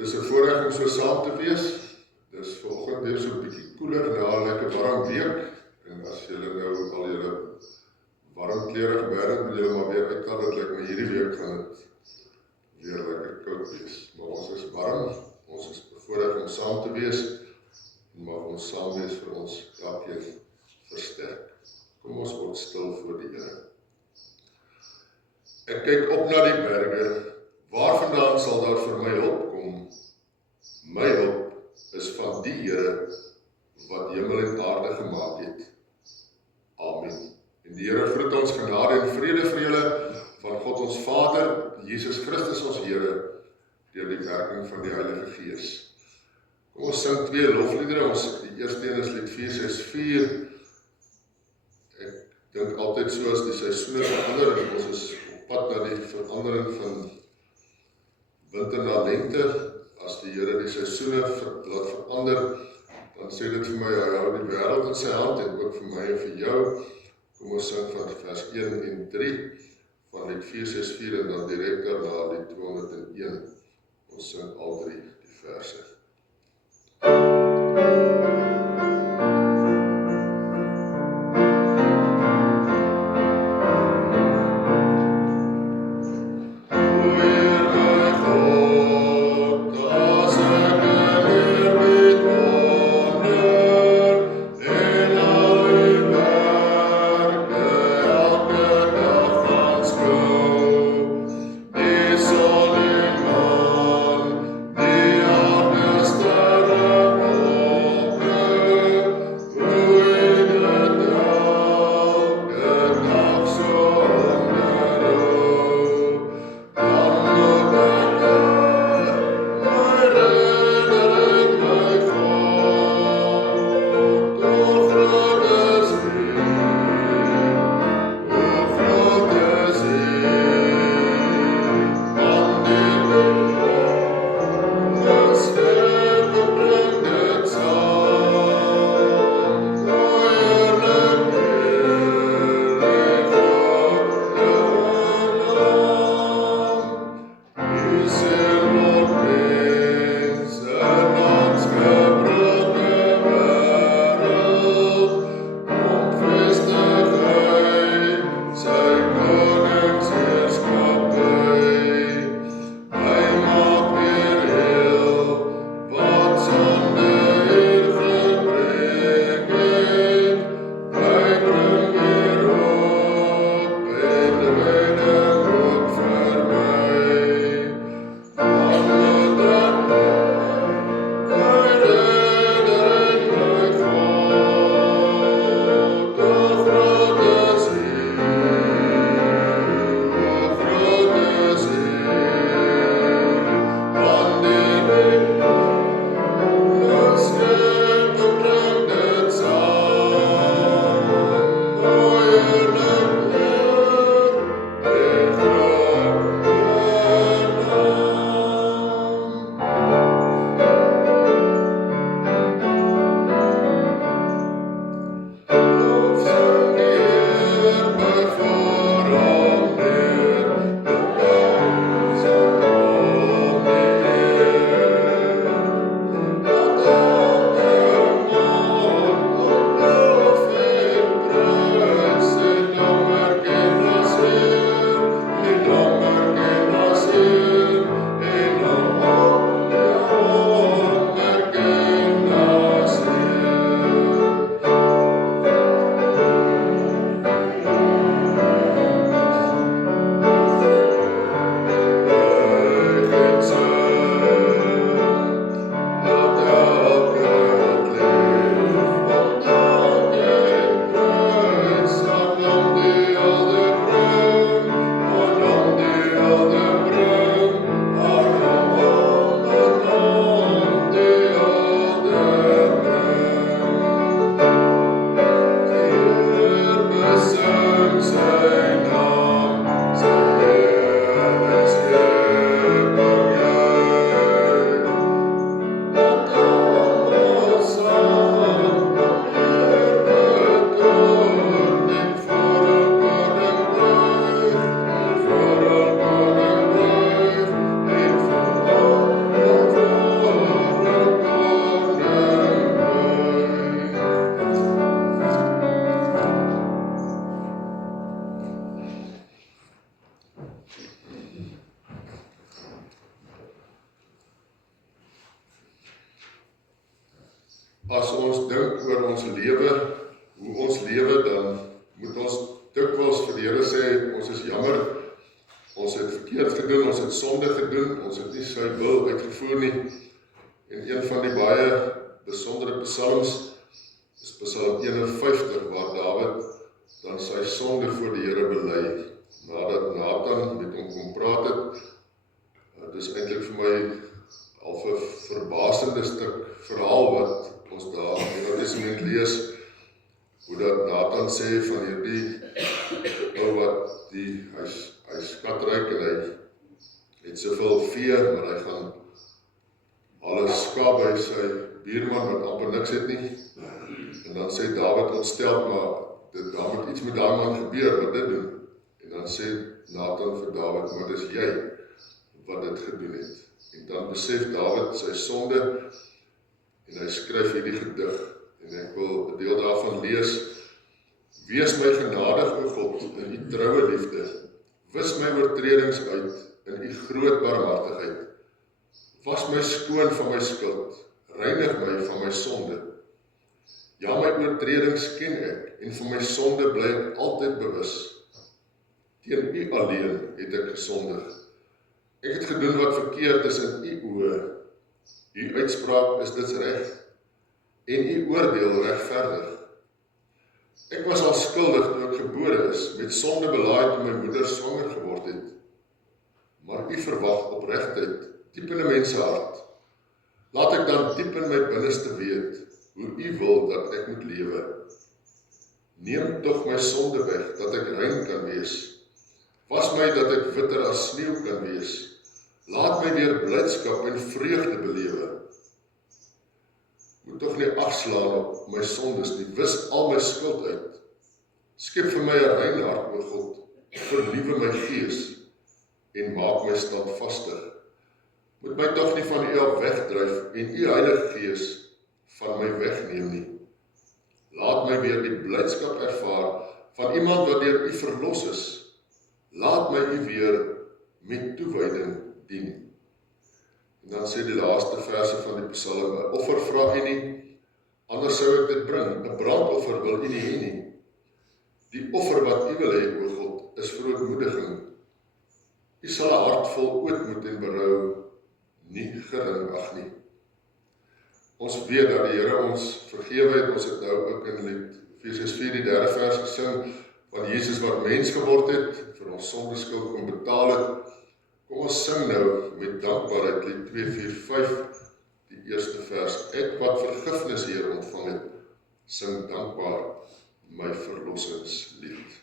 Dis 'n voorreg om so saam te wees. Dis vanoggend weer so 'n bietjie koeler na 'n lekker warm week. En as julle nou al julle warm klere geberg het, moet julle maar weer uitgaan. Dit lyk my hierdie week gaan dit weer lekker koud wees. Maar ons is warm, ons is bevoorreg om saam te wees. En mag ons saam wees vir ons elkeen versterk. Kom ons word stil voor die Here. Ek kyk op na die berge. Waar vandaan sal daar vir my hulp kom? My hulp is van die Here wat hemel en aarde gemaak het. Amen. En die Here groet ons genade en vrede vir julle van God ons Vader, Jesus Christus ons Here, deur die werking van die Heilige Gees. Kom ons sing 2 lofliedere. Die eerste een is lied 464. Ek dink altyd so as die seisoene verander en ons is op pad na die verandering van winter na lente. As die Here die seisoene laat verander, dan sê dit vir my, hy hou die wêreld in sy hand en ook vir my en vir jou. Kom ons sing van vers 1 en 3 van lied 464 en dan direk daarna lied 201. Ons sing al 3 die verse. Son en man, de as ons dink oor ons lewe, hoe ons lewe, dan moet ons dikwels vir die Here sê, ons is jammer, ons het verkeerd gedoen, ons het sonde gedoen, ons het nie sy wil uitgevoer nie. En een van die baie besondere psalms is Psalm 51, waar Dawid dan sy sonde voor die Here bely, nadat Nathan met hom kom praat het. Dit is eintlik vir my al 'n verbasende stuk verhaal wat ons daar in die Ou Testament lees, hoe dat Nathan sê van hierdie ou wat hy skatryk en hy het soveel vee, maar hy gaan alles skaap by sy buurman wat amper niks het nie. En dan sê Dawid ontstel, maar daar moet iets met daai man gebeur wat dit doen. En dan sê Nathan vir Dawid, maar dis jy wat dit gedoen het. En dan besef Dawid sy sonde en hy skryf hierdie gedig. En ek wil 'n deel daarvan lees. Wees my genadig, o God, in u troue liefde. Wis my oortredings uit in u groot barmhartigheid. Was my skoon van my skuld, reinig my van my sonde. Ja, my oortredings ken ek, en van my sonde bly ek altyd bewus. Teen u alleen het ek gesondig. Ek het gedoen wat verkeerd is in u oë. U uitspraak is dit reg, en u oordeel regverdig. Ek was al skuldig toe ek gebore is, met sonde belaaid toe my moeder swanger geword het. Maar u verwag opregtheid, diep in 'n mens se hart. Laat ek dan diep in my binneste weet, hoe u wil dat ek moet lewe. Neem tog my sonde weg, dat ek rein kan wees. Was my dat ek witter as sneeu kan wees. Laat my weer blydskap en vreugde belewe. Moet tog nie afslaan op my sondes nie, wis al my skuld uit. Skep vir my 'n rein hart, o God, vernuwe my gees en maak my standvastig. Moet my tog nie van u af wegdryf en u Heilige Gees van my wegneem nie. Laat my weer die blydskap ervaar van iemand wat deur u verlos is. Laat my u weer met toewyding dien. En dan sê die laaste verse van die Psalm, 'n offer vra u nie, anders sou ek dit bring. 'n Brandoffer wil u nie hê nie. Die offer wat u wil hê, o God, is verootmoediging. U sal 'n hart vol ootmoed en berou nie gering ag nie. Ons weet dat die Here ons vergewe het. Ons het nou ook in Efesiërs 4 die 3de vers gesing, van Jesus wat mens geword het, vir ons sondeskuld kom betaal het. Kom ons sing nou met dankbaarheid, lied 245, die eerste vers. Ek wat vergifnis hier ontvang het, sing dankbaar my verlossingslied.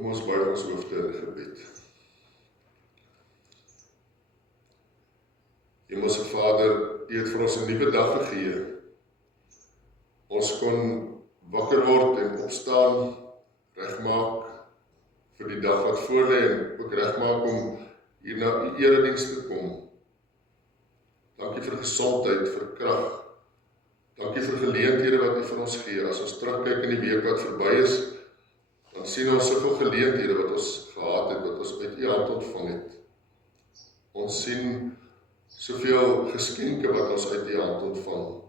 Kom ons buig ons hoofde in gebed. Hemelse Vader, U het vir ons 'n nuwe dag gegee. Ons kon wakker word en opstaan, regmaak vir die dag wat voor lê en ook regmaak om hier na U erediens te kom. Dankie vir gesondheid, vir krag. Dankie vir geleenthede wat U vir ons gee. As ons terugkyk in die week wat verby is, dan sien ons soveel geleenthede wat ons gehad het, wat ons uit U hand ontvang het. Ons sien soveel geskenke wat ons uit U hand ontvang.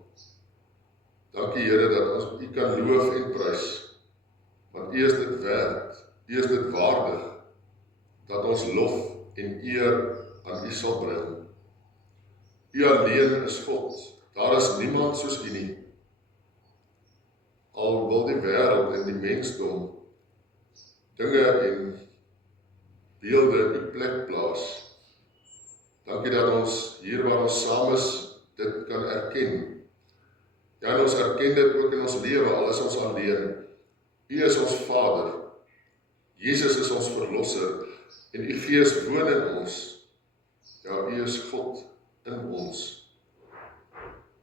Dankie Here dat ons U kan loof en prys, want U is dit werd, U is dit waardig. dat ons lof en eer aan U sal bring. U alleen is God, daar is niemand soos U nie. Al wil die wêreld en die mensdom dinge en beelde in die plek plaas. Dankie dat ons hier waar ons saam is, dit kan erken. Ja, en ons erken dit ook in ons lewe, al is ons alleen. U is ons Vader, Jesus is ons Verlosser, en U Gees woon in ons. Ja, U is God in ons.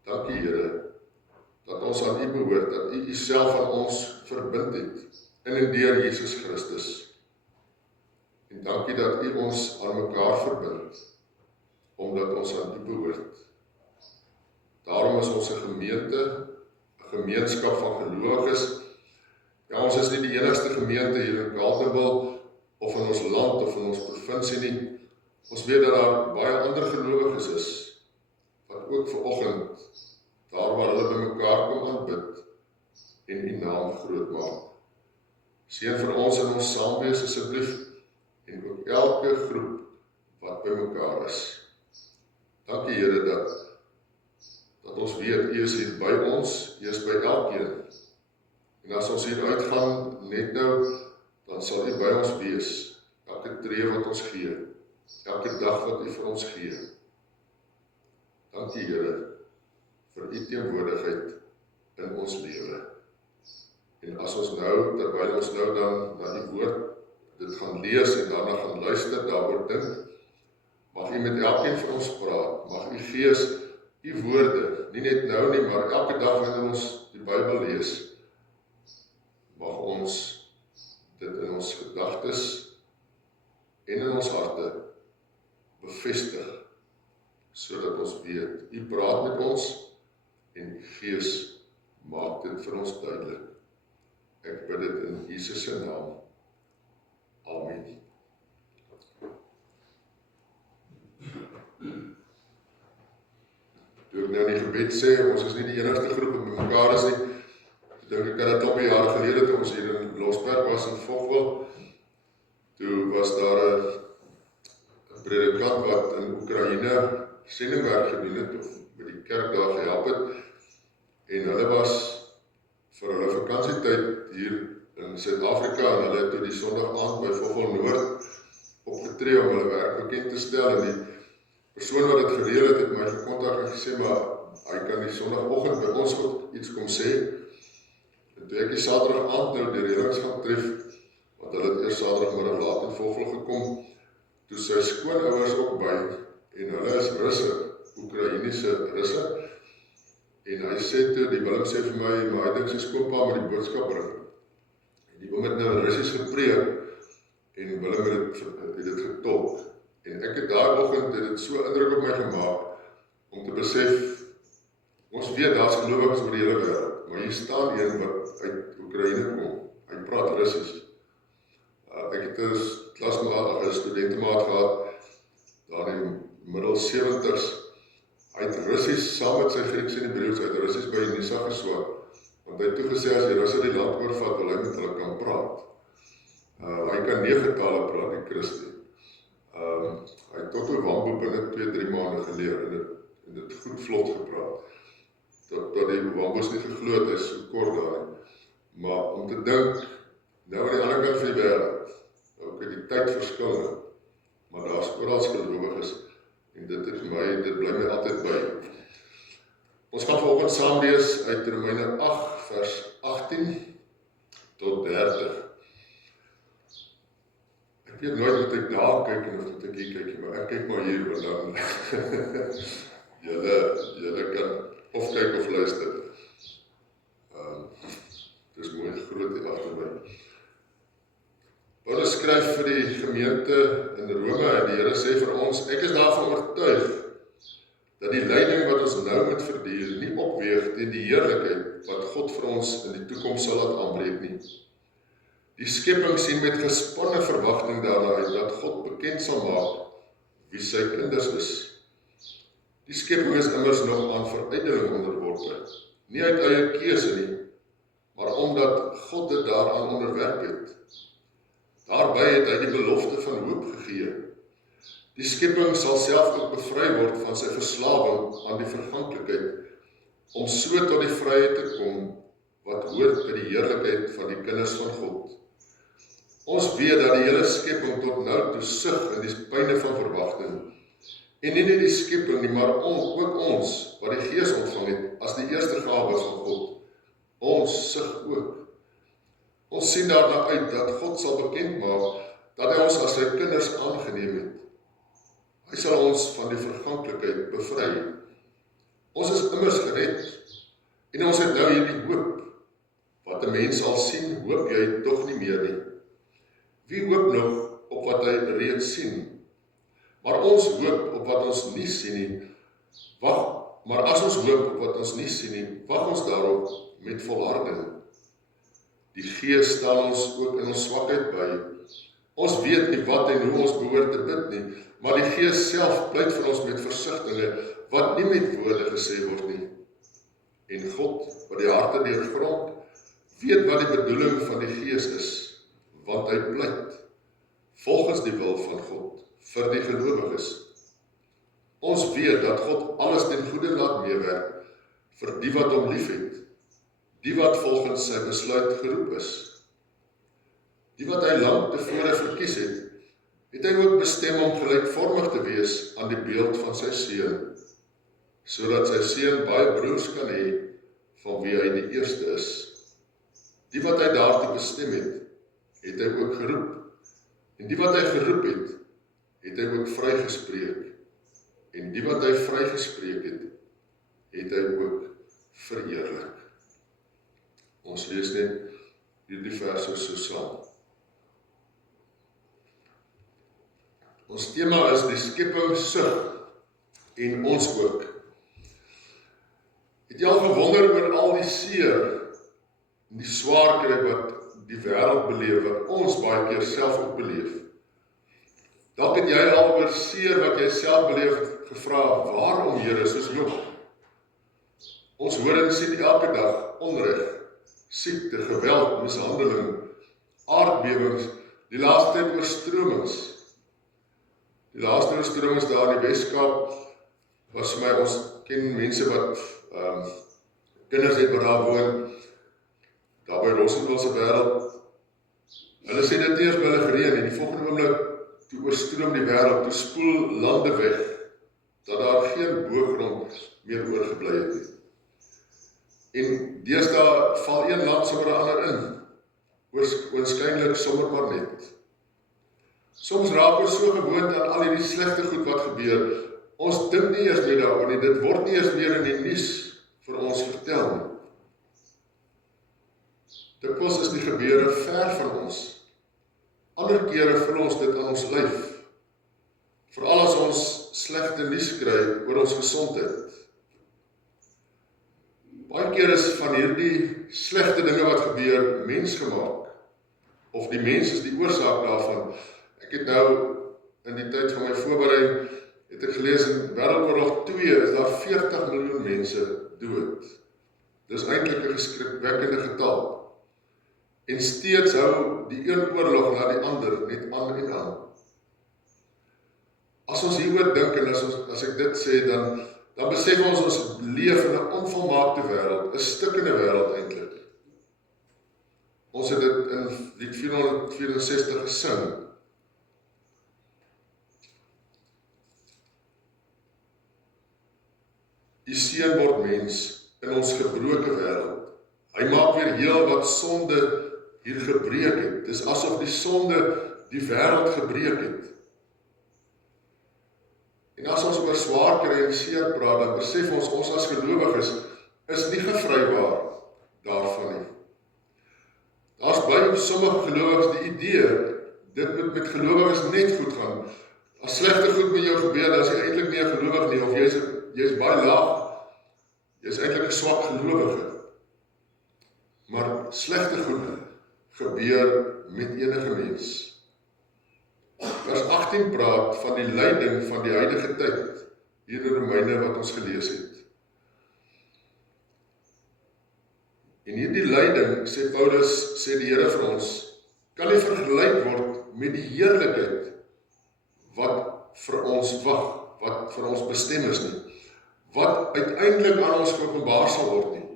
Dankie Here, dat ons aan U behoort, dat U Uself aan ons verbind het, in en deur Jesus Christus. En dankie dat U ons aan mekaar verbind, omdat ons aan U behoort. Daarom is ons 'n gemeente, 'n gemeenskap van gelowiges. Ja, ons is nie die enigste gemeente hier in Carletonville, of in ons land, of in ons provinsie nie. Ons weet dat daar baie ander gelowiges is, wat ook vanoggend, daar waar hulle by mekaar kom aanbid, en U naam groot maak. Seën vir ons in ons saamwees asseblief, en ook elke groep wat by mekaar is. Dankie Here dat ons weet, U is hier by ons, U is by elkeen. En as ons hier uitgaan, net nou, dan sal U by ons wees. Elke tree wat ons gee, elke dag wat U vir ons gee. Dankie Here vir U teenwoordigheid in ons lewe. En as ons nou, terwyl ons nou dan na die woord dit gaan lees en daarna gaan luister, daaroor dink, mag U met elkeen vir ons praat, mag U Gees U woorde, nie net nou nie, maar elke dag wanneer ons die Bybel lees, mag ons dit in ons gedagtes en in ons harte bevestig, sodat ons weet, U praat met ons en U Gees maak dit vir ons duidelik. Ek bid dit in Jesus se naam. Amen. Toe ek nou in die gebed sê, ons is nie die enigste groep wat by mekaar is nie. Ek dink ek kan 'n klompie jare gelede, toe ons hier in Losberg was in Vogwel, toe was daar 'n predikant wat in Oekraïne sendingwerk gedoen het, of by die kerk daar gehelp het, en hulle was vir hulle vakansietyd hier in Suid-Afrika, en hulle het toe die Sondag aand by Vogwel Noord opgetree om hulle werk bekend te stel, en die persoon wat dit gereël het my gekontak en gesê, maar hy kan die Sondagoggend by ons ook iets kom sê. En toe ek die Saterdag aand nou die reëlings gaan tref, want hulle het eers Saterdagmiddag laat in Vogwel gekom, toe sy skoonouers ook by, en hulle is Russe, Oekraïense Russe, en hy sê toe, die Willem sê vir my, maar hy dink sy skoonpa met die boodskap bring. En die oom het nou in Russies gepreek, en Willem het dit getolk. En ek het daai oggend het dit so indruk op my gemaak, om te besef, ons weet daar's gelowiges oor die hele wêreld, maar hier staan een wat uit Oekraïne kom, hy praat Russies. Ek het 'n klasmaat, 'n studentemaat gehad, daar in die middel 70's, hy het Russies saam met sy Grieks en Hebreëus uit Russies by Unisa geswat, want hy het toegesê as die Russe die land oorvat, wil hy met hulle kan praat. Hy kan 9 tale praat, die Christen. Hy het tot 'n Wambo binne 2-3 maande geleer, en dit goed vlot gepraat. Dat die Wambos nie geglo het, hy is so kort daar. Maar om te dink, nou aan die ander kant van die wêreld, ook die tyd verskil, maar daar's oral gelowiges, en dit bly my altyd by. Ons gaan vanoggend saam lees uit Romeine 8 vers 18 tot 30. Ek weet nooit wat ek daar kyk en of wat ek hier kyk, maar ek kyk maar hier, want dan julle kan of kyk of luister. Dit is mooi groot hier agter my. Paulus skryf vir die gemeente in Rome, en die Here sê vir ons, ek is daarvan oortuig dat die lyding wat ons nou moet verduur nie opweeg teen die heerlikheid wat God vir ons in die toekoms sal laat aanbreek nie. Die skepping sien met gespanne verwagting daarna uit dat God bekend sal maak wie sy kinders is. Die skepping is immers nog aan verydeling onderworpe, nie uit eie keuse nie, maar omdat God dit daaraan onderwerp het. Daarby het hy die belofte van hoop gegee. Die skepping sal self ook bevry word van sy verslawing aan die verganklikheid, om so tot die vryheid te kom, wat hoort by die heerlikheid van die kinders van God. Ons weet dat die hele skepping tot nou toe sug in die pyne van verwagting, en nie net die skepping nie, maar ook ons, wat die Gees ontvang het, as die eerste gawe van God. Ons sug ook. Ons sien daarna uit dat God sal bekend maak, dat hy ons as sy kinders aangeneem het. Hy sal ons van die verganklikheid bevry. Ons is immers gered, en ons het nou hierdie hoop. Wat 'n mens sal sien, hoop jy tog nie meer nie. Wie hoop nog op wat hy reeds sien? Maar ons hoop op wat ons nie sien nie. Maar as ons hoop op wat ons nie sien nie, wag ons daarop met volharding. Die Gees staan ons ook in ons swakheid by. Ons weet nie wat en hoe ons behoort te bid nie, maar die Gees self pleit vir ons met versigtinge, wat nie met woorde gesê word nie. En God, wat die harte deurgrond, weet wat die bedoeling van die Gees is, want hy pleit volgens die wil van God vir die gelowiges. Ons weet dat God alles ten goeie laat meewerk vir die wat hom liefhet, die wat volgens sy besluit geroep is. Die wat hy lank tevore verkies het, het hy ook bestem om gelykvormig te wees aan die beeld van sy seun, sodat sy seun baie broers kan hê, van wie hy die eerste is. Die wat hy daartoe bestem het, het hy ook geroep. En die wat hy geroep het, het hy ook vrygespreek. En die wat hy vrygespreek het, het hy ook verheerlik. Ons lees net hierdie verse so saam. Ons tema is die skepping sug, en ons ook. Het jy al gewonder oor al die seer, en die swaar kry wat die wêreld beleef, wat ons baie keer self ook beleef? Dalk het jy al oor seer wat jy self beleef gevra, waarom Here, soos Job? Ons hoor en sien elke dag onreg, siekte, geweld, mishandeling, aardbewings, die laaste tyd oorstromings. Die laaste oorstromings daar in die Weskaap was vir my, ons ken mense wat kinders het wat daar woon, daar by Rosenville se wêreld. Hulle sê dit eers by hulle gereën en die volgende oomblik toe oorstroom die wêreld, toe spoel lande weg, dat daar geen boogrond meer oorgebly het nie. En deesdae val een land sommer 'n ander in, oorskynlik sommer maar net. Soms raak ons so gewoond aan al hierdie slegte goed wat gebeur, ons dink nie eers meer daaroor nie, dit word nie eers meer in die nuus vir ons vertel nie. Dikwels is die gebeure ver van ons. Ander kere voel ons dit aan ons lyf. Veral as ons slegte nuus kry oor ons gesondheid. Baie keer is van hierdie slegte dinge wat gebeur mensgemaak, of die mens is die oorsaak daarvan. Ek het nou in die tyd van my voorbereiding het ek gelees in Wêreldoorlog 2 is daar 40 miljoen mense dood. Dis eintlik 'n geskrikwekkende getal. En steeds hou die een oorlog na die ander net aan en aan. As ons hieroor dink en as ek dit sê, dan besef ons leef in 'n onvolmaakte wêreld, 'n stikkende wêreld eintlik. Ons het dit in lied 464 gesing. Die Seun word mens in ons gebroke wêreld. Hy maak weer heel wat sonde hier gebreek het. Dis asof die sonde die wêreld gebreek het. En as ons oor swaar kry en seer praat, dan besef ons as gelowiges is nie gevrywaar daarvan nie. Daar's by sommige gelowiges die idee, dit moet met gelowiges net goed gaan. As slegte goed met jou gebeur, dan is jy eintlik nie 'n gelowig nie, of jy's baie laag, jy's eintlik 'n swak gelowige. Maar slegte goed gebeur met enige mens. Vers 18 praat van die lyding van die huidige tyd, hier in Romeine wat ons gelees het. En hierdie lyding, sê Paulus, sê die Here vir ons, kan nie vergelyk word met die heerlikheid wat vir ons wag, wat vir ons bestem is nie, wat uiteindelik aan ons geopenbaar sal word nie.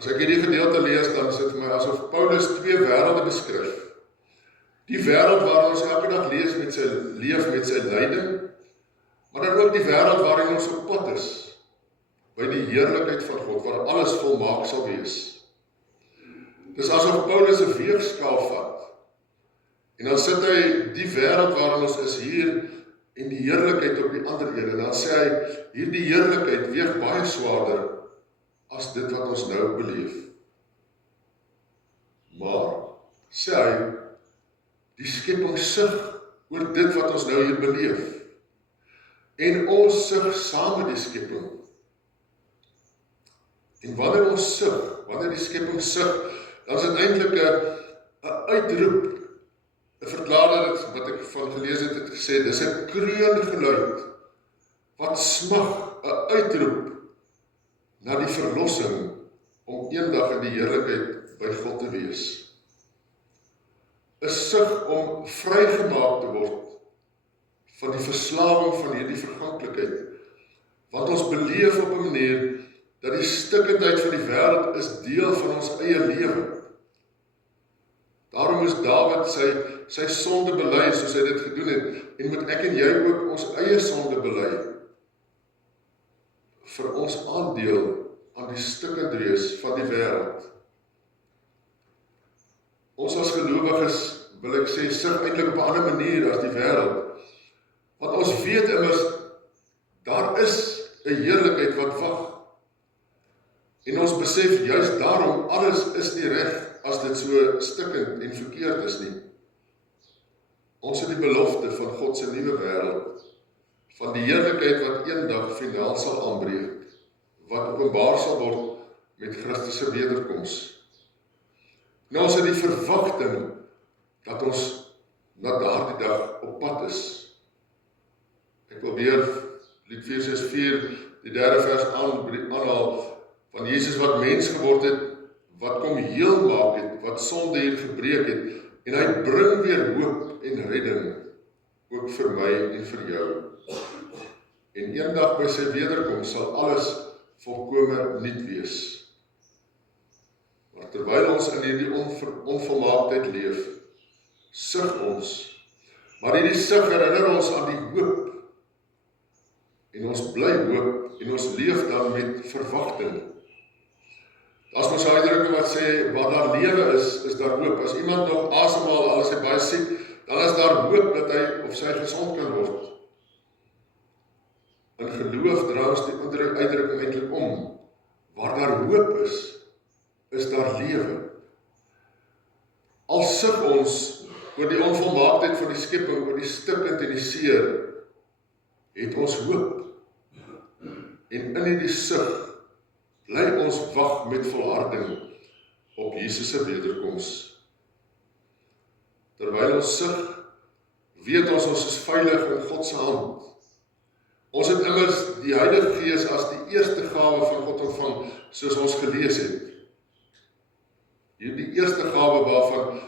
As ek hierdie gedeelte lees, dan is dit vir my asof Paulus twee wêrelde beskryf. Die wêreld waarin ons elke dag leef met sy lyding, maar dan ook die wêreld waarin ons op pad is, by die heerlikheid van God, waar alles volmaak sal wees. Dis asof Paulus 'n weegskaal vat, en dan sit hy die wêreld waarin ons is hier, en die heerlikheid op die ander een, en dan sê hy, hierdie heerlikheid weeg baie swaarder, as dit wat ons nou beleef. Maar, sê hy, die skepping sug oor dit wat ons nou hier beleef. En ons sug saam met die skepping. En wanneer ons sug, wanneer die skepping sug, dan is dit eintlik 'n uitroep. 'n verklaarder wat ek van gelees het gesê, dis 'n kreungeluid wat smag, 'n uitroep na die verlossing om eendag in die heerlikheid by God te wees. 'n sug om vrygemaak te word van die verslawing van hierdie verganklikheid, want ons beleef op 'n manier dat die stikkendheid van die wêreld is deel van ons eie lewe. Daarom moes Dawid sy sonde bely soos hy dit gedoen het, en moet ek en jy ook ons eie sonde bely, vir ons aandeel aan die stikkend wees van die wêreld. Ons as gelowiges, wil ek sê, sug eintlik op 'n ander manier as die wêreld. Want ons weet immers, daar is 'n heerlikheid wat wag. En ons besef juist daarom, alles is nie reg as dit so stikkend en verkeerd is nie. Ons het die belofte van God se nuwe wêreld, van die heerlikheid wat eendag finaal sal aanbreek, wat openbaar sal word met Christus se wederkoms. Nou ons het die verwagting dat ons na daardie dag op pad is. Ek wil weer Lied 464, die 3de vers aanhaal, van Jesus wat mens geword het, wat kom heel maak het, wat sonde hier gebreek het, en hy bring weer hoop en redding, ook vir my en vir jou. En eendag by sy wederkoms sal alles volkome nuut wees. Maar terwyl ons in hierdie onvolmaaktheid leef, sug ons, maar hierdie sug herinner ons aan die hoop, en ons bly hoop, en ons leef dan met verwagting. As ons uitdrukke wat sê, waar daar lewe is daar hoop. As iemand nog asemhaal, al is hy baie siek, dan is daar hoop dat hy of sy gesond kan word. In geloof dra ons die uitdrukking eintlik om. Waar daar hoop is daar lewe. Al sug ons oor die onvolmaaktheid van die skepping, oor die stikkend en die seer, het ons hoop. En in die sug bly ons wag met volharding op Jesus se wederkoms. Terwyl ons sug, weet ons is veilig in God se hand. Ons het immers die Heilige Gees as die eerste gawe van God ontvang, soos ons gelees het. Hierdie eerste gawe waarvan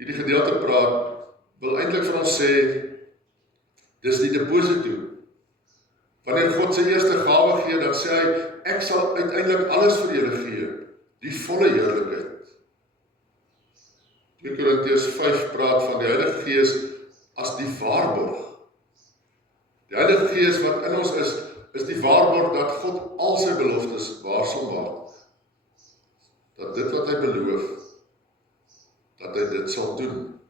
hierdie gedeelte praat, wil eintlik vir ons sê, dis die deposito. Wanneer God sy eerste gawe gee, dan sê hy, ek sal uiteindelik alles vir julle gee, die volle heerlikheid. 2 Korintiërs 5 praat van die Heilige Gees as die waarborg. Die Heilige Gees wat in ons is die waarborg dat God al sy beloftes waar sal maak. Dat dit wat hy beloof, dat hy dit sal doen.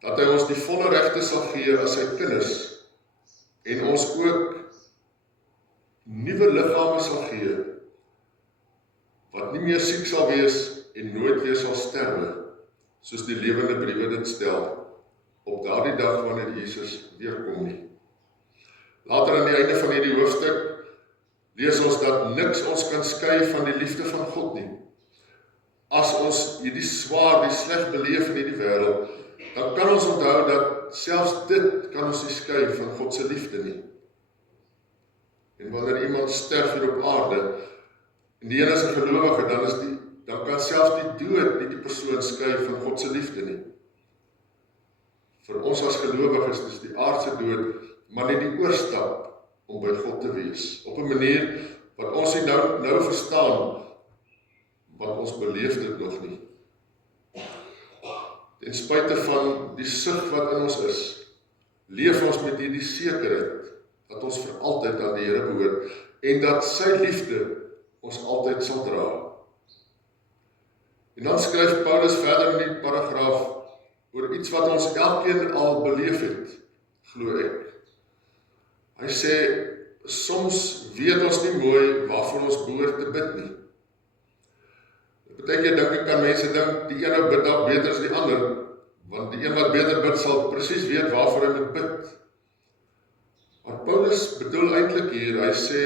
Dat hy ons die volle regte sal gee as sy kinders, en ons ook nuwe liggame sal gee, wat nie meer siek sal wees en nooit weer sal sterwe, soos die lewende briewe dit stel, op daardie dag wanneer Jesus weer kom nie. Later aan die einde van hierdie hoofstuk lees ons dat niks ons kan skei van die liefde van God nie. As ons hierdie swaar, die sleg beleef in hierdie wêreld, dan kan ons onthou dat selfs dit kan ons nie skei van God se liefde nie. En wanneer iemand sterf hier op aarde, en die een is 'n gelowige, dan kan selfs die dood nie die persoon skei van God se liefde nie. vir ons as gelowiges, dis die aardse dood, maar net die oorstap om by God te wees, op 'n manier wat ons nie nou verstaan, want ons beleef dit nog nie. Ten spyte van die sug wat in ons is, leef ons met hierdie sekerheid, dat ons vir altyd aan die Here behoort, en dat sy liefde ons altyd sal dra. En dan skryf Paulus verder in die paragraaf oor iets wat ons elkeen al beleef het, glo ek. Hy sê, soms weet ons nie mooi waarvoor ons behoort te bid nie. Partykeer dink ek, kan mense dink, die ene bid dalk beter as die ander, want die een wat beter bid sal presies weet waarvoor hy moet bid. Maar Paulus bedoel eintlik hier, hy sê,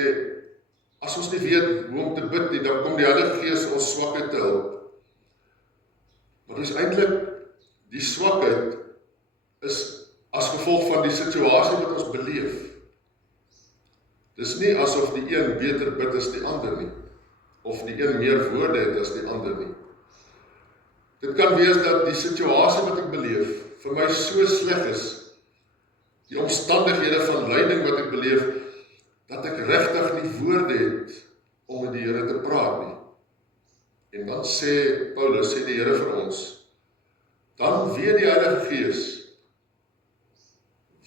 as ons nie weet hoe om te bid nie, dan kom die Heilige Gees ons swakheid te help. Maar dis eintlik, die swakheid is as gevolg van die situasie wat ons beleef. Dis nie asof die een beter bid as die ander nie, of die een meer woorde het as die ander nie. Dit kan wees dat die situasie wat ek beleef, vir my so sleg is, die omstandighede van lyding wat ek beleef, dat ek regtig nie woorde het om met die Here te praat nie. En dan sê Paulus, sê die Here vir ons, dan weet die Heilige Gees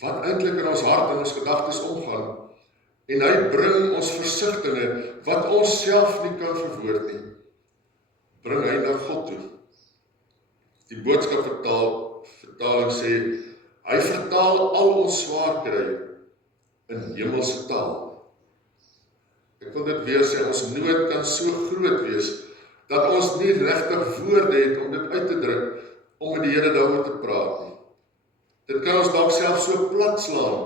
wat eintlik in ons hart en ons gedagtes omgaan, en hy bring ons versigtinge wat ons self nie kan verwoord nie, bring hy na God toe. Die boodskap vertaling sê, hy vertaal al ons swaar kry in hemelse taal. Ek wil dit weer sê, ons nood kan so groot wees, dat ons nie regtig woorde het om dit uit te druk, om met die Here daaroor te praat nie. Dit kan ons dalk self so plat slaan,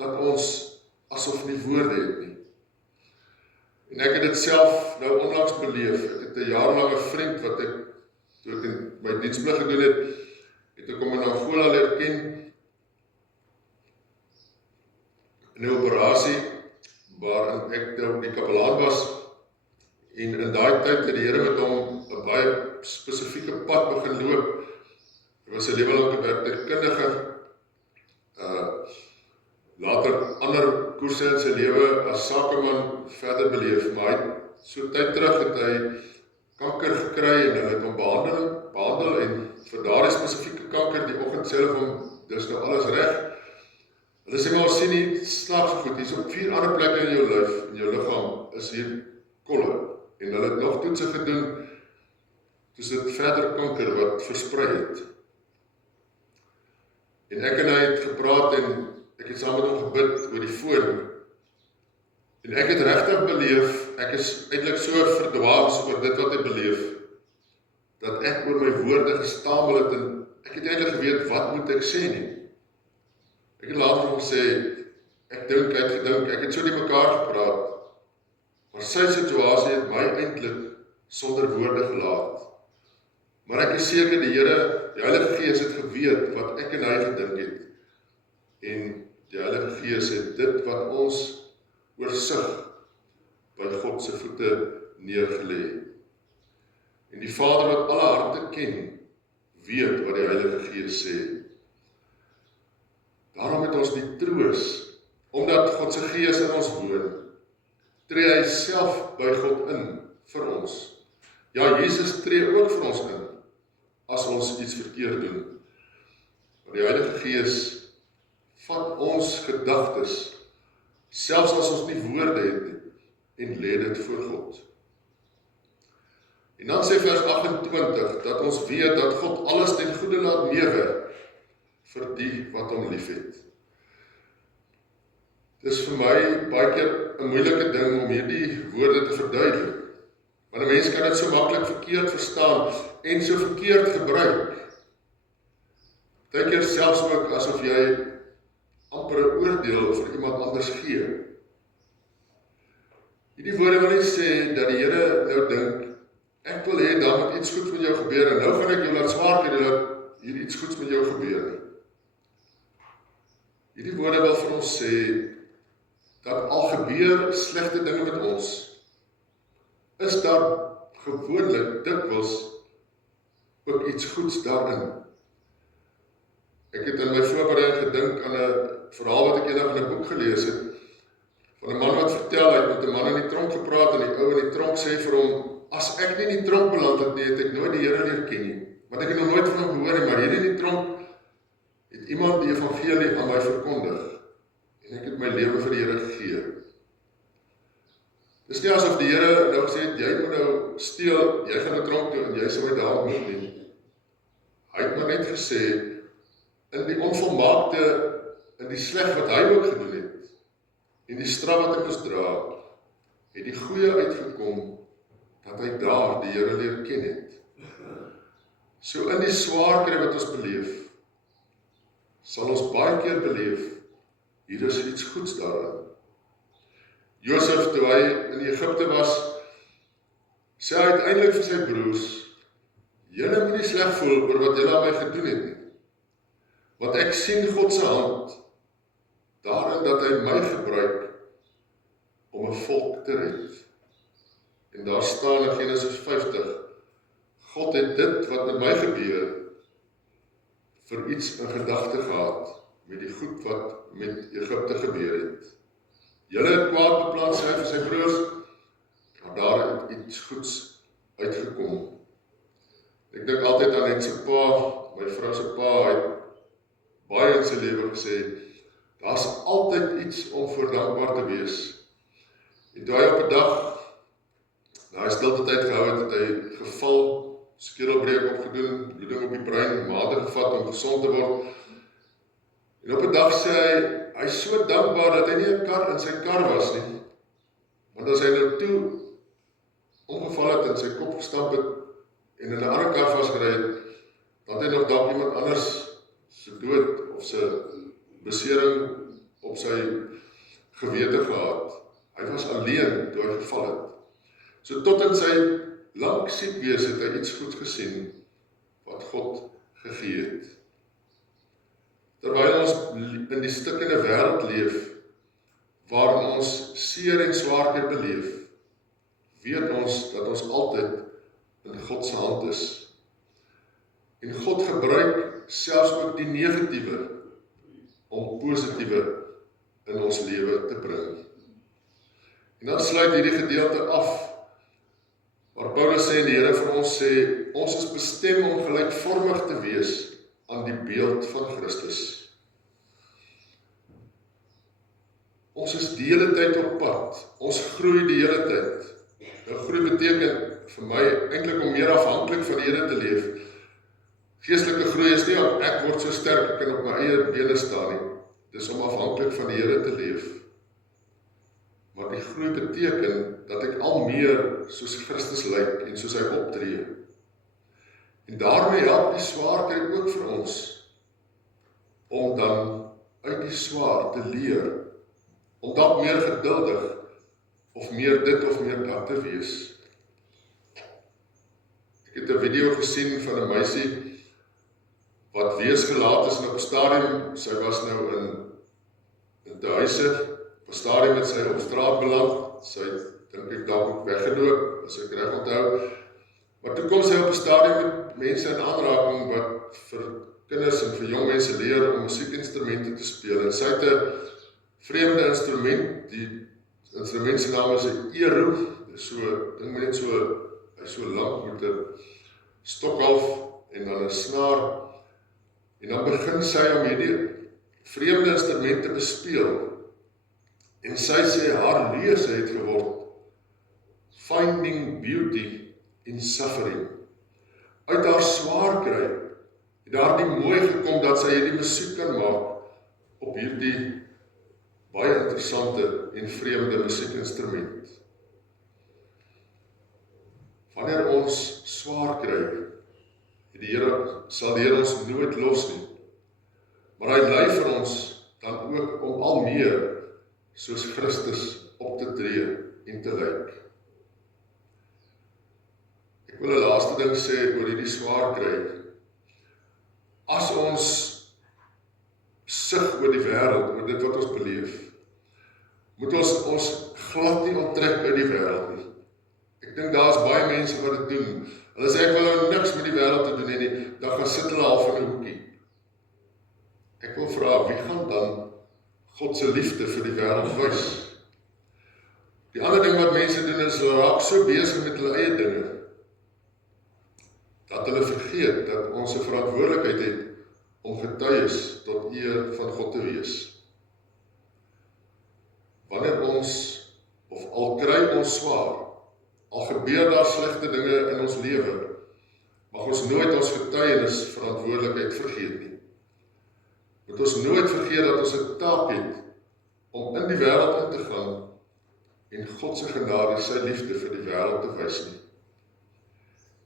dat ons asof nie woorde het nie. En ek het dit self nou onlangs beleef. Ek het 'n jaarlange vriend wat ek, toe ek in my diensplig gedoen het ek hom in Angola leer ken, in 'n operasie, waarin ek die kapelaan was, en in daai tyd het die Here met hom 'n baie spesifieke pad begin loop. Hy was 'n lewe lank 'n werktuigkundige, later ander koerse in sy lewe as sakeman verder beleef, maar hy het so tyd terug het hy kanker gekry en hulle het hom behandel en vir daardie spesifieke kanker die oggend sê hulle van, dis nou alles reg. Hulle sê maar, ons sien nie slaap so goed, hier is op 4 ander plekke in jou lyf, in jou liggaam, is hier kolle, en hulle het nog toetse gedoen, dus dit verder kanker wat versprei het. En ek en hy het gepraat en ek het saam met hom gebid oor die foon. En ek het regtig beleef, ek is eintlik so verdwaas oor dit wat ek beleef, dat ek oor my woorde gestamel het en ek het eintlik geweet, wat moet ek sê nie. Ek het later gesê, ek het so die mekaar gepraat, maar sy situasie het my eintlik sonder woorde gelaat. Maar ek is seker die Here, die Heilige Gees het geweet wat ek en hy gedink het. En die Heilige Gees het dit wat ons oorsig by God se voete neergelê. En die Vader wat alle harte ken, weet wat die Heilige Gees sê. Daarom het ons die troos, omdat God se Gees in ons woon, tree hy self by God in vir ons. Ja, Jesus tree ook vir ons in, as ons iets verkeerd doen. Maar die Heilige Gees vat ons gedagtes, selfs as ons nie woorde het nie, en lê dit voor God. En dan sê vers 28, dat ons weet dat God alles ten goeie laat meewerk, vir die wat hom lief het. Dis vir my baie keer 'n moeilike ding om hierdie woorde te verduidelik. Want 'n mens kan dit so maklik verkeerd verstaan en so verkeerd gebruik. Dink jy selfs ook asof jy amper 'n oordeel vir iemand anders gee. Hierdie woorde wil nie sê dat die Here nou dink, ek wil hê daar moet iets goeds met jou gebeur en nou gaan ek jou laat swaar kry dat hier iets goeds met jou gebeur nie. Hierdie woorde wil vir ons sê dat al gebeur slegte dinge met ons, is daar gewoonlik dikwels ook iets goeds daarin. Ek het in my voorbereiding gedink aan 'n verhaal wat ek eendag in 'n boek gelees het, van 'n man wat vertel, hy het met 'n man in die tronk gepraat, en die ou in die tronk sê vir hom, as ek nie in die tronk beland het nie, het ek nooit die Here leer ken nie, want ek het nog nooit van hom gehoor nie, maar hier in die tronk het iemand die evangelie aan my verkondig, en ek het my lewe vir die Here gegee. Dis nie asof die Here nou gesê het, jy moet nou steel, jy gaan 'n tronk toe, en jy sal my daar ontmoet nie. Hy het maar net gesê, in die onvolmaakte, in die sleg wat hy ook gedoen het, en die straf wat hy moes dra, het die goeie uitgekom, dat hy daar die Here leer ken het. So in die swaar kry wat ons beleef, sal ons baie keer beleef, hier is iets goeds daarin. Josef, toe hy in Egipte was, sê hy uiteindelik vir sy broers, julle moet nie sleg voel oor wat julle aan my gedoen het nie, want ek sien God se hand, daarin dat hy my gebruik, om 'n volk te red. En daar staan in Genesis 50, God het dit wat met my gebeur, vir iets in gedagte gehad, met die goed wat met Egipte gebeur het. Julle het kwaad beplan, sê hy vir sy broers, maar daar het iets goeds uitgekom. Ek dink altyd aan net sy pa, my vrou se pa, het baie in sy lewe gesê, daar's altyd iets om voor dankbaar te wees. En toe hy op 'n dag, na hy stilte tyd gehou het, het hy geval, skedelbreek opgedoen, bloeding op die brein, maande gevat om gesond te word. En op 'n dag sê hy is so dankbaar dat hy nie 'n kar in sy kar was nie. Want as hy nou toe omgeval het en sy kop gestamp het en in 'n ander kar vasgery het, dan het hy nog dalk iemand anders se dood of se besering op sy gewete gehad. Hy was alleen toe hy geval het. So tot in sy lank siek wees het hy iets goed gesien wat God gegee het. Terwyl ons in die stikkende wêreld leef, waarin ons seer en swaarkry beleef, weet ons dat ons altyd in God se hand is. En God gebruik selfs ook die negatiewe om positiewe in ons lewe te bring. En dan sluit hierdie gedeelte af, waar Paulus sê, en die Here vir ons sê, ons is bestem om gelykvormig te wees aan die beeld van Christus. Ons is die hele tyd op pad, ons groei die hele tyd. Nou groei beteken vir my eintlik om meer afhanklik van die Here te leef. Geestelike groei is nie om ek word so sterk, ek kan op my eie bene staan nie. Dis om afhanklik van die Here te leef. Maar die groei beteken dat ek al meer soos Christus lyk en soos hy optree. En daarmee help die swaar kry ook vir ons, om dan uit die swaar te leer, om dalk meer geduldig, of meer dit of meer dat te wees. Ek het 'n video gesien van 'n meisie, wat weesgelaat is en op 'n stadium, sy was nou in die huise, op 'n stadium het sy op straat beland, sy dink ek dalk weggeloop, as ek reg onthou, maar toe kom sy op 'n stadium met mense in aanraking, wat vir kinders en vir jong mense leer om musiekinstrumente te speel, en sy het 'n vreemde instrument, die instrument se naam is 'n eero, dis so, dink my net so, hy is so lank met 'n stokhalf, en dan 'n snaar, en dan begin sy om hierdie vreemde instrument te bespeel, en sy sê haar lese het geword, Finding Beauty in Suffering. Uit haar swaar kry, het daar die mooi gekom, dat sy hierdie musiek kan maak, op hierdie baie interessante en vreemde musiekinstrument. Wanneer ons swaar kry, sal die Here ons nooit los nie, maar hy lei vir ons dan ook om al meer soos Christus op te tree en te lyk. Ek wil 'n laaste ding sê oor hierdie swaar kry. As ons sug oor die wêreld, oor dit wat ons beleef, moet ons glad nie onttrek uit die wêreld nie. Ek dink daar's baie mense wat dit doen. Hulle sê ek wil nou niks met die wêreld te doen hê nie, dan gaan sit hulle half in 'n hoekie. Ek wil vra, wie gaan dan God se liefde vir die wêreld wys? Die ander ding wat mense doen is, hulle raak so besig met hulle eie dinge, dat hulle vergeet dat ons 'n verantwoordelikheid het om getuies tot eer van God te wees. Wanneer ons, of al kry ons swaar, al gebeur daar slegte dinge in ons lewe, mag ons nooit ons getuienis verantwoordelikheid vergeet nie. Moet ons nooit vergeet dat ons 'n taak het om in die wêreld in te gaan en God se genade, sy liefde vir die wêreld te wys nie.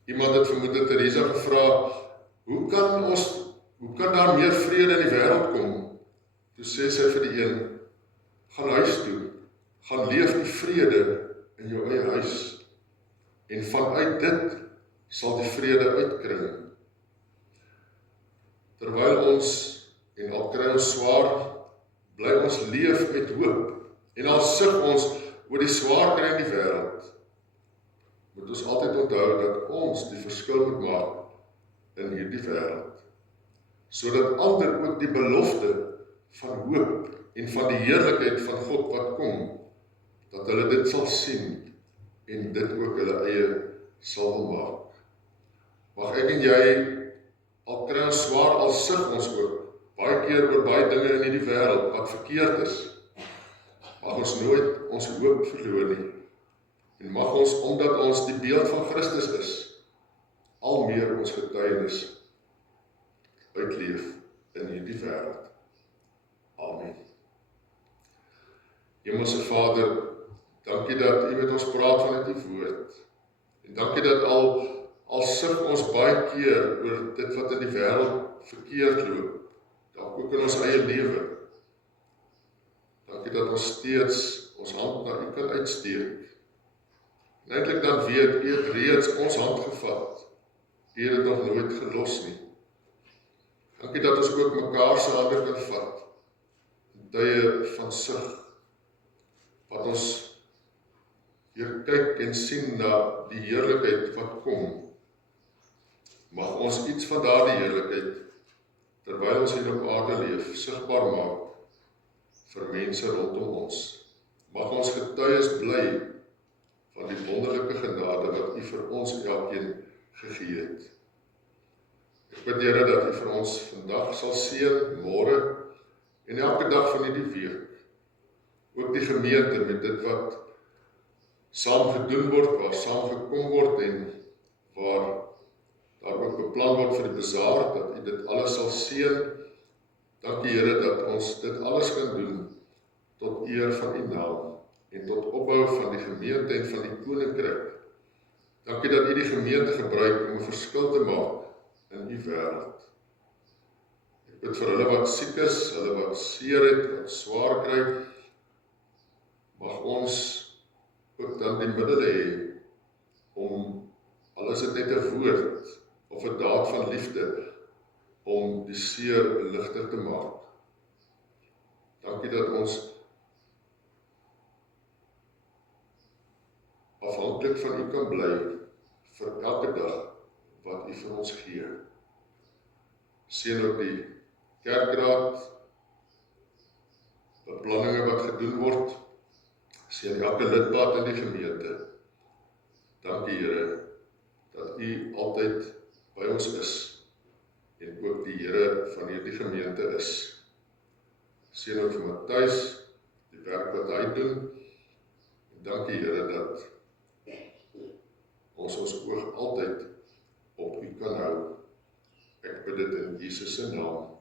Iemand het vermoedelijk Teresa gevra, hoe kan daar meer vrede in die wêreld kom? Toe sê sy vir die een, gaan huis toe, gaan leef die vrede in jou eie huis, en vanuit dit sal die vrede uitkring. Terwyl ons, en al kry ons swaar, bly ons leef met hoop, en al sug ons oor die swaar kry in die wêreld, moet ons altyd onthou dat ons die verskil moet maak in hierdie wêreld, sodat ander ook die belofte van hoop en van die heerlikheid van God wat kom, dat hulle dit sal sien en dit ook hulle eie sal maak. Mag ek en jy, al kry ons swaar, al sug ons ook baie keer oor baie dinge in hierdie wêreld wat verkeerd is, mag ons nooit ons hoop verloor nie. En mag ons, omdat ons die beeld van Christus is, al meer ons getuienis uitleef in hierdie wêreld. Amen. Hemelse Vader, dankie dat U met ons praat vanuit U woord. En dankie dat al sug ons baie keer oor dit wat in die wêreld verkeerd loop, dalk ook in ons eie lewe. Dankie dat ons steeds ons hand na U kan uitsteek. En eintlik dan weet U het reeds ons hand gevat. U het dit nog nooit gelos nie. Dankie dat ons ook mekaar se hande kan vat in tye van sug, wat ons weer kyk en sien na die heerlikheid wat kom. Mag ons iets van daardie heerlikheid, terwyl ons hier op aarde leef, sigbaar maak vir mense rondom ons. Mag ons getuies bly van die wonderlike genade wat U vir ons elkeen gegee het. Ek bid Here dat U vir ons vandag sal seën, môre en elke dag van hierdie week. Ook die gemeente met dit wat saam gedoen word, waar saam gekom word en waar daar ook beplan word vir die bazaar, dat U dit alles sal seën. Dankie Here dat ons dit alles kan doen tot eer van U naam en tot opbou van die gemeente en van die koninkryk. Dankie dat U die gemeente gebruik om 'n verskil te maak in U wêreld. Ek bid vir hulle wat siek is, hulle wat seer het, wat swaar kry, mag ons ook dan die middele hê om, al is dit net 'n woord of 'n daad van liefde, om die seer ligter te maak. Dankie dat ons afhanklik van U kan bly vir elke dag wat U vir ons gee. Seën ook die kerkraad, beplanninge wat gedoen word, seën elke lidmaat in die gemeente. Dankie Here dat U altyd by ons is en ook die Here van hierdie gemeente is. Seën ook vir Matthys, die werk wat hy doen. En dankie Here dat ons oog altyd op U kan hou. Ek bid dit in Jesus se naam.